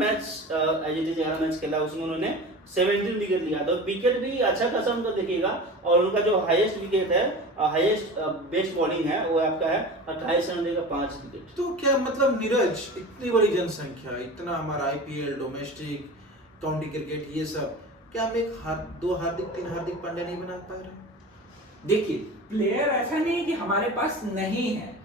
मैच खेला, उसमें उन्होंने 17 विकेट लिया था। विकेट भी अच्छा खासा उनका देखिएगा, और उनका जो हाईएस्ट विकेट है, हाईएस्ट बेस्ट बॉलिंग है वो आपका है 28 रन देगा 5 विकेट। तो क्या मतलब नीरज, इतनी बड़ी जनसंख्या, इतना हमारा IPL, डोमेस्टिक, काउंटी क्रिकेट, ये सब, क्या हम 2 हार्दिक 3 हार्दिक पांड्या नहीं बना पा रहे? देखिए, प्लेयर ऐसा नहीं है कि हमारे पास नहीं है।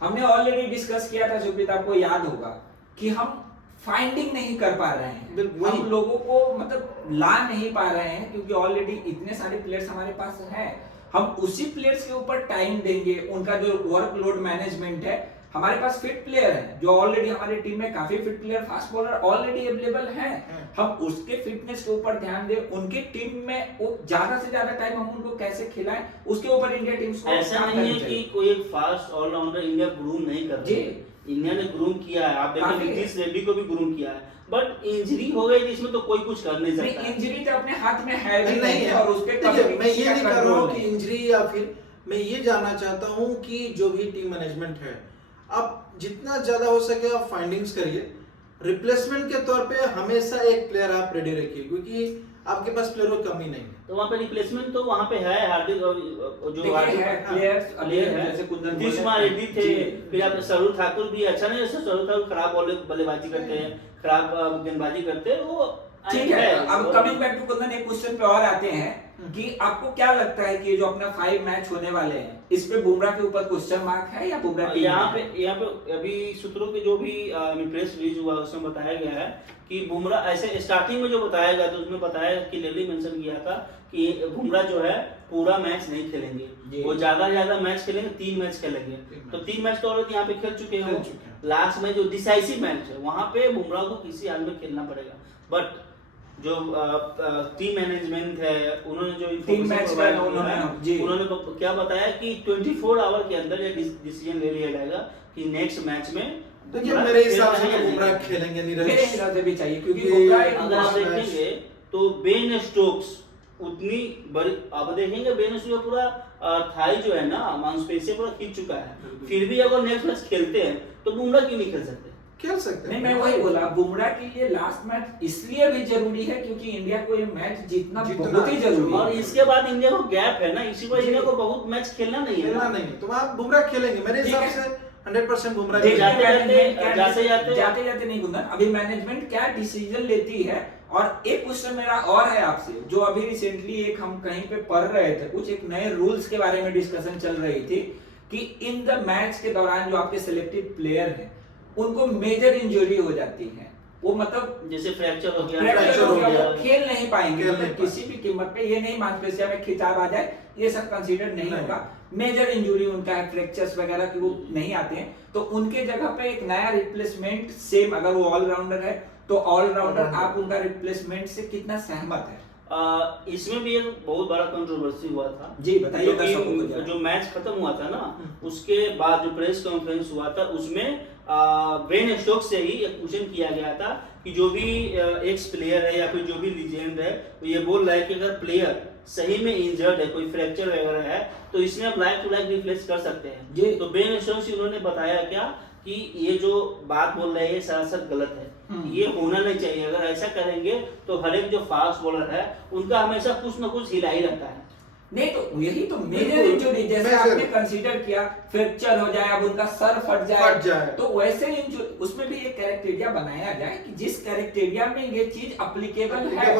हमने ऑलरेडी डिस्कस किया था सुप्रीत, आपको याद होगा कि हम फाइंडिंग नहीं कर पा रहे हैं, बिल्कुल। हम लोगों को मतलब ला नहीं पा रहे हैं, क्योंकि ऑलरेडी इतने सारे प्लेयर्स हमारे पास हैं। हम उसी प्लेयर्स के ऊपर टाइम देंगे, उनका जो वर्कलोड मैनेजमेंट है, हमारे पास फिट प्लेयर है जो ऑलरेडी हमारी टीम में काफी fit player, fast bowler already available हैं। हम उसके फिटनेस के ऊपर ध्यान दें, उनके टीम में वो ज्यादा से ज्यादा टाइम हम उनको कैसे खिलाएं, उसके ऊपर इंडिया टीम को ऐसा काम नहीं है करनी कि चाहिए। कोई एक फास्ट ऑलराउंडर इंडिया ग्रूम नहीं कर रही जी। है। इंडिया ने ग्रूम किया है, आप देखिए काफी है। नीतीश रेड्डी को भी ग्रूम किया है, बट इंजरी हो गई इसमें तो कोई कुछ कर नहीं सकता। इंजरी तो अपने हाथ में है भी नहीं नहीं है। और उस पे देखिए, कभी मैं ये किसी का नहीं कर रहा कंट्रोल हूँ कि नहीं। इंजरी, या फिर मैं ये जानना चाहता हूँ कि जो भी टीम मैनेजमेंट है, आप जितना ज्यादा हो सके आप फाइंडिंग्स करिए। रिप्लेसमेंट के तौर पे हमेशा एक प्लेयर आप रेडी रखिए, क्योंकि आपके पास प्लेयर की कमी नहीं है। तो वहाँ पे रिप्लेसमेंट तो वहाँ पे है हार्दिक और जो हार्दिक प्लेयर है जैसे कुंदन नीतीश कुमार रेड्डी थे, फिर आप सरुण ठाकुर भी अच्छा नहीं, सरुण ठाकुर खराब बल्लेबाजी करते हैं, खराब गेंदबाजी करते हैं, वो ठीक है। अब कमिंग बैक टू कुंदन, एक क्वेश्चन पे और आते हैं कि आपको क्या लगता है कि ये जो अपना 5 मैच होने वाले हैं, इस पे बुमराह के ऊपर क्वेश्चन मार्क है या बुमराह यहाँ पे अभी सूत्रों के जो भी प्रेस रिलीज हुआ उसमें बताया गया है कि बुमराह ऐसे स्टार्टिंग में जो बताया गया, तो उसमें बताया क्लियरली मेंशन किया था कि बुमराह जो है पूरा मैच नहीं खेलेंगे, वो ज्यादा मैच खेलेंगे, 3 मैच खेलेंगे। तो 3 मैच तो ऑलरेडी यहाँ पे खेल चुके हैं। लास्ट में जो डिसाइसिव मैच है वहां पे बुमराह को किसी हाल में खेलना पड़ेगा। बट जो टीम मैनेजमेंट है उन्होंने जो उन्होंने क्या बताया कि 24 आवर के अंदर ये डिसीजन ले लिया जाएगा कि नेक्स्ट मैच में। देखिए मेरे हिसाब से बुमराह खेलेंगे, मेरे हिसाब से भी चाहिए, क्योंकि बुमराह अगर देखेंगे तो बेन स्टोक्स उतनी बड़ी, अब देखेंगे बेन स्टोक्स पूरा थाई जो है ना मांसपेशियां पूरा खींच चुका है, फिर भी अगर नेक्स्ट मैच खेलते हैं तो बुमराह क्यों नहीं खेल सकते? खेल सकते हैं। नहीं, मैं वही बोला, बुमराह के लिए लास्ट मैच इसलिए भी जरूरी है क्योंकि इंडिया को ये मैच जीतना बहुत ही जरूरी है, और इसके बाद इंडिया को गैप है ना, इसी वजह इंडिया को बहुत मैच खेलना नहीं है ना। तो आप बुमराह खेलेंगे मेरे हिसाब से 100% बुमराह। जाते जाते नहीं गुंदन, अभी मैनेजमेंट क्या डिसीजन लेती है। और एक क्वेश्चन मेरा और है आपसे, जो अभी रिसेंटली एक हम कहीं पे पढ़ रहे थे, कुछ एक नए रूल्स के बारे में डिस्कशन चल रही थी कि इन द मैच के दौरान जो आपके सिलेक्टेड प्लेयर हैं उनको मेजर इंजरी हो जाती है, वो मतलब जैसे फ्रैक्चर हो गया, वो खेल नहीं पाएंगे, मतलब किसी भी कीमत पे। ये नहीं मांसपेशिया में खिंचाव आ जाए, ये सब कंसीडर नहीं होगा। मेजर इंजरी उनका है, फ्रैक्चर्स वगैरह की वो नहीं आते हैं, तो उनके जगह पे एक नया रिप्लेसमेंट सेम, अगर वो ऑलराउंडर है तो ऑलराउंडर, आप उनका रिप्लेसमेंट से कितना सहमत है? इसमें भी एक बहुत बड़ा कंट्रोवर्सी हुआ था जी, बताइए। जो मैच खत्म हुआ था ना, उसके बाद जो प्रेस कॉन्फ्रेंस हुआ था उसमें बेन स्टोक्स से ही एक क्वेश्चन किया गया था कि जो भी एक्स प्लेयर है या फिर जो भी लीजेंड है, वो ये बोल रहा है कि अगर प्लेयर सही में इंजर्ड है, कोई फ्रैक्चर वगैरह है, तो इसमें आप लाइक टू लाइक रिप्लेस कर सकते हैं। तो बेन स्टोक्स उन्होंने बताया क्या कि ये जो बात बोल रहे हैं ये सरासर गलत है, ये होना नहीं चाहिए। अगर ऐसा करेंगे तो हर एक जो फास्ट बॉलर है उनका हमेशा कुछ ना कुछ हिला ही रहता है। नहीं, तो यही तो मेजर इंजरी, जैसे आपने कंसीडर किया फ्रैक्चर हो जाए, अब उनका सर फट जाए, तो वैसे इंजरी उसमें भी एक कैरेक्टेरिया बनाया जाए कि जिस कैरेक्टेरिया में ये चीज एप्लीकेबल है।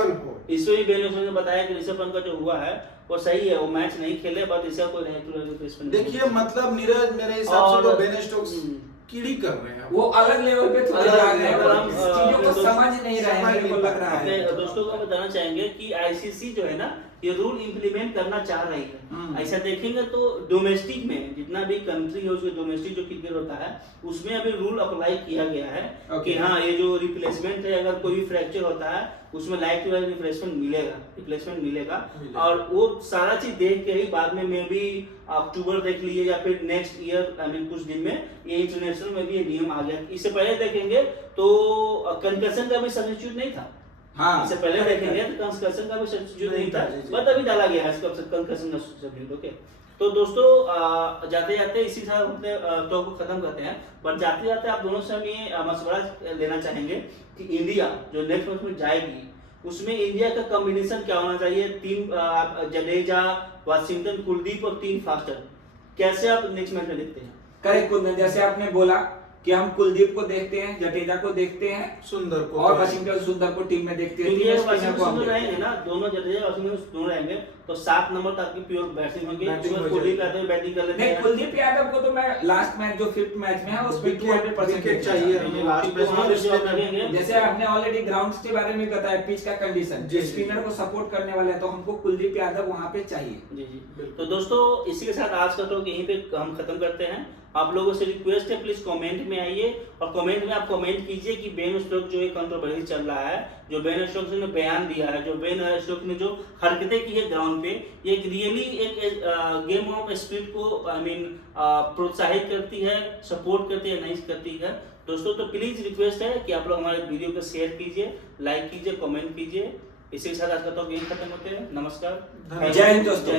इसमें बेन ने बताया कि ऋषभ पंत का जो हुआ है वो सही है, वो मैच नहीं खेले, बट इसका कोई रिप्लेसमेंट। देखिए मतलब नीरज, मेरे हिसाब से तो बेन स्टोक्स कीड़ी कर रहे हैं, वो अलग लेवल पे थोड़े जा रहे हैं, चीजों को समझ नहीं रहे हैं, मेरे को लग रहा है। दोस्तों को बताना चाहेंगे कि आईसीसी जो है ना ये रूल इंप्लीमेंट करना चाह रही है। ऐसा देखेंगे तो डोमेस्टिक में जितना भी कंट्री है उसके डोमेस्टिक जो क्रिकेट होता है उसमें अभी रूल अप्लाई किया गया है कि हाँ ये जो रिप्लेसमेंट है, अगर कोई भी फ्रैक्चर होता है उसमें लाइक टू लाइक रिप्लेसमेंट मिलेगा। और वो सारा चीज देख के ही बाद में मे भी अक्टूबर देख लीजिए या फिर नेक्स्ट ईयर, आई मीन कुछ दिन में ये इंटरनेशनल में भी ये नियम आ गया। इससे पहले देखेंगे तो कंकशन का भी सब्स्टिट्यूट नहीं था। हाँ, इससे पहले देखेंगे तो कंकशन का भी सब्स्टिट्यूट नहीं था, बट अभी डाला गया है इसका कंकशन का सब्स्टिट्यूट। ओके, तो दोस्तों जाते जाते इसी साथ अपने टॉक को खत्म करते हैं, बट जाते जाते आप दोनों से हम ये मशवरा लेना चाहेंगे कि इंडिया जो नेक्स्ट मैच में जाएगी उसमें इंडिया का कॉम्बिनेशन क्या होना चाहिए। 3 जडेजा, वाशिंगटन, कुलदीप और 3 फास्टर, कैसे आप नेक्स्ट मैच में देखते हैं? करेक्ट कुंदन, जैसे आपने बोला कि हम कुलदीप को देखते हैं, जडेजा को देखते हैं, सुंदर को और वाशिंगटन सुंदर को टीम में देखते हैं। रहेंगे ना दोनों, जडेजा वाशिंगटन दोनों रहेंगे तो 7 नंबर तक की प्योर बैटिंग होंगे। उसमें कुलदीप यादव बैटिंग कर लेते हैं। कुलदीप यादव को तो मैं लास्ट मैच जो 5th मैच में है उसमें 200% चाहिए हमें लास्ट मैच। जैसे आपने ऑलरेडी ग्राउंड्स के बारे में बताया, पिच का कंडीशन, स्पिनर को सपोर्ट करने वाले हैं, तो हमको कुलदीप यादव वहां पे चाहिए। जी। तो दोस्तों इसी के साथ आज का टॉक यहीं पे हम खत्म करते हैं। आप लोगों से रिक्वेस्ट है प्लीज कमेंट में आइए और कमेंट में आप कमेंट कीजिए कि बेन स्टोक्स जो एक कंट्रोवर्सी चल रहा है, जो बेन स्टोक्स ने बयान दिया है, जो बेन स्टोक्स ने जो हरकतें की है ग्राउंड पे, ये रियली एक गेम ऑफ स्पिरिट को आई मीन प्रोत्साहित करती है, सपोर्ट करती है, नहीं करती है। दोस्तों तो प्लीज रिक्वेस्ट है कि आप लोग हमारे वीडियो को शेयर कीजिए, लाइक कीजिए, कमेंट कीजिए। इसी के साथ आज का टॉक यही खत्म होते हैं। नमस्कार, जय हिंद दोस्तों।